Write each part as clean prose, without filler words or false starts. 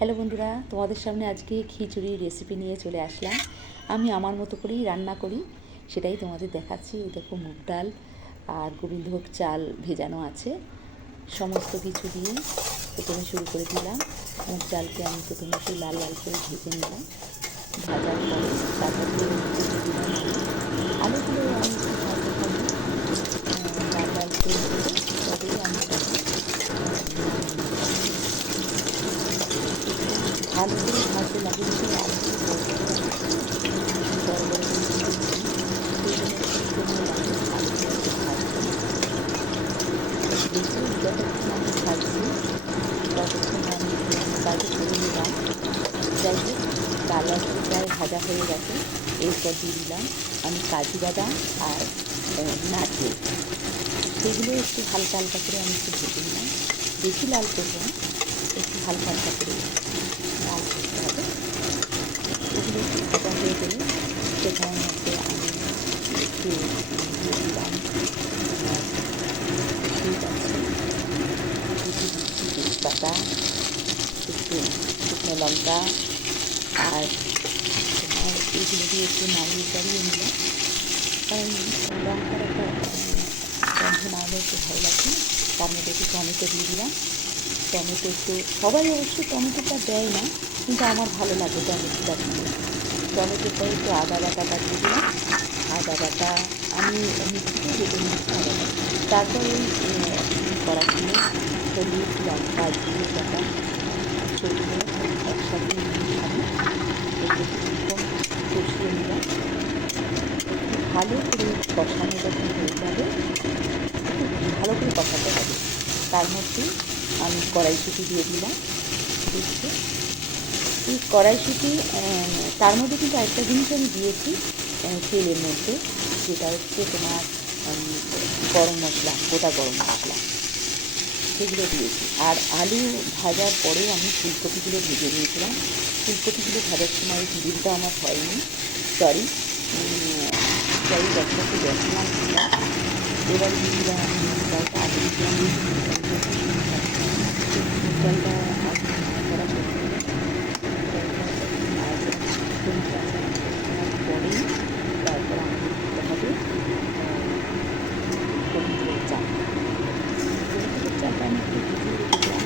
Hello বন্ধুরা, তোমাদের সামনে আজকে খিচুড়ির রেসিপি নিয়ে চলে আসলাম। আমি আমার মতো করেই রান্না করি, সেটাই তোমাদের দেখাচ্ছি। এই দেখো, মুগ ডাল আর গোবিন্দভোগ চাল ভেজানো আছে। সমস্ত কিছু দিয়ে প্রথমে শুরু করে দিলাম। মুগ ডালকে আমি প্রথমে একটু লাল লাল করে ভেজে নিলাম। ভাজার পরে তারপর দিয়ে দিলাম আলুগুলো আমি একটু ভাজতে থাকি, লাল লাল করে ভেজে তবেই আমি তাকে ভালো করে ভাজতে লাগে। সেই আলুগুলো বড় বড় আছে, বড় বড় করে ভেজেছি, সেই জন্য একটু সময় লাগে আলুগুলো একটু ভাজতে। দেখুন, যতক্ষণ আমি ভাজছি ততক্ষণ আমি কাজে করে নিলাম। যাই হোক, ডাল আজকে প্রায় ভাজা হয়ে গেছে। এরপর দিয়ে দিলাম আমি কাজু বাদাম আর নারকেল, সেগুলো একটু হালকা হালকা করে আমি একটু ভেজে নিলাম। বেশি লাল করবো না, একটু হালকা হালকা করে লাল করতে হবে। এগুলো একটু ভাজা হয়ে গেলে সেখানের মধ্যে আমি একটু দিয়ে দিলাম ঠিক আছে তেজপাতা, একটু শুকনো লঙ্কা, আর তোমার এগুলো দিয়ে একটু নাড়িয়ে চাড়িয়ে নিলাম, কারণ লঙ্কার একটা গন্ধ না হলে একটু ভালো লাগবে। তার মধ্যে একটু টমেটো দিয়ে দিলাম। টমেটো একটু, সবাই অবশ্য টমেটোটা দেয় না, কিন্তু আমার ভালো লাগে টমেটোটা দিয়ে। টমেটোর পরে একটু আদা বাটাটা দিয়ে দিলাম। আদা বাটা আমি মিক্সিতে বেটে নিয়েছি আদা বাটা। তারপর ওই কড়াইতে হলুদ, লঙ্কা, জিরে বাটা সেগুলো একসাথে আমি এগুলো কিছুক্ষণ কষিয়ে নিলাম। ভালো করে কষানো যখন হয়ে যাবে, ভালো করে কষাতে হবে। তার মধ্যে আমি কড়াইশুঁটি দিয়ে দিলাম। দেখছি এই কড়াইশুঁটি, তার মধ্যে কিন্তু একটা জিনিস আমি দিয়েছি তেলের মধ্যে, যেটা হচ্ছে তোমার গরম মশলা, গোটা গরম মশলা, সেগুলো দিয়েছি। আর আলু ভাজার পরেও আমি ফুলকপিগুলো ভেজে নিয়েছিলাম। ফুলকপিগুলো ভাজার সময় দিলটা আমার হয়নি, সরি। যাই একসাথে দেখলাম দিলাম। এবার দিলাম আমি ডালটা, আলু দিলাম, ডালটা করা পরেই তারপর আমাদের দিতে হবে গোবিন্দভোগ চাল। গোবিন্দভোগ চালটা আমি একটু ভিজিয়ে রেখেছিলাম,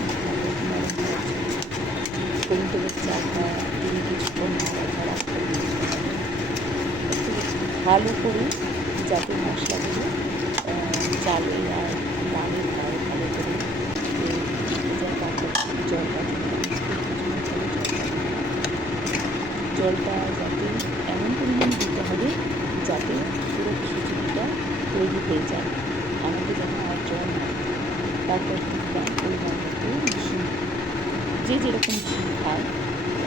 গোবিন্দভোগ চালটা দিয়ে কিছুক্ষণ নাড়াচাড়া করে ভালো করে, যাতে মশলাগুলো চালে আর ডালের গায়ে ভালো করে তারপর জলটা জলটা যাতে এমন পরিমাণে দিতে হবে যাতে পুরো খিচুড়িটা তৈরি হয়ে যায়, আমাকে যেন আর জল না। তারপর দিলাম পরিমাণ মতো ঘি, যে যেরকম ঘি খায়।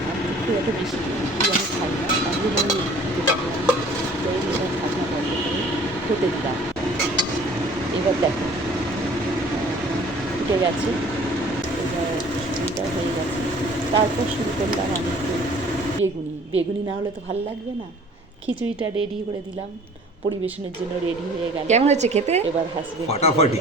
আমি একটু এত বেশি ঘি আমি খাই না, তাহলে দিতে পারি আমি। যাই এবার ঢাকনা বন্ধ করে হতে দিলাম। এবার দেখো ফুটে গেছে, এবার খিচুড়িটা হয়ে গেছে। তারপর শুরু করলাম আমি একটু বেগুনি না হলে তো ভালো লাগবে না। খিচুড়িটা রেডি করে দিলাম, পরিবেশনের জন্য রেডি হয়ে গেল। কেমন হচ্ছে খেতে? এবার হাসবেন্ড ফাটাফাটি।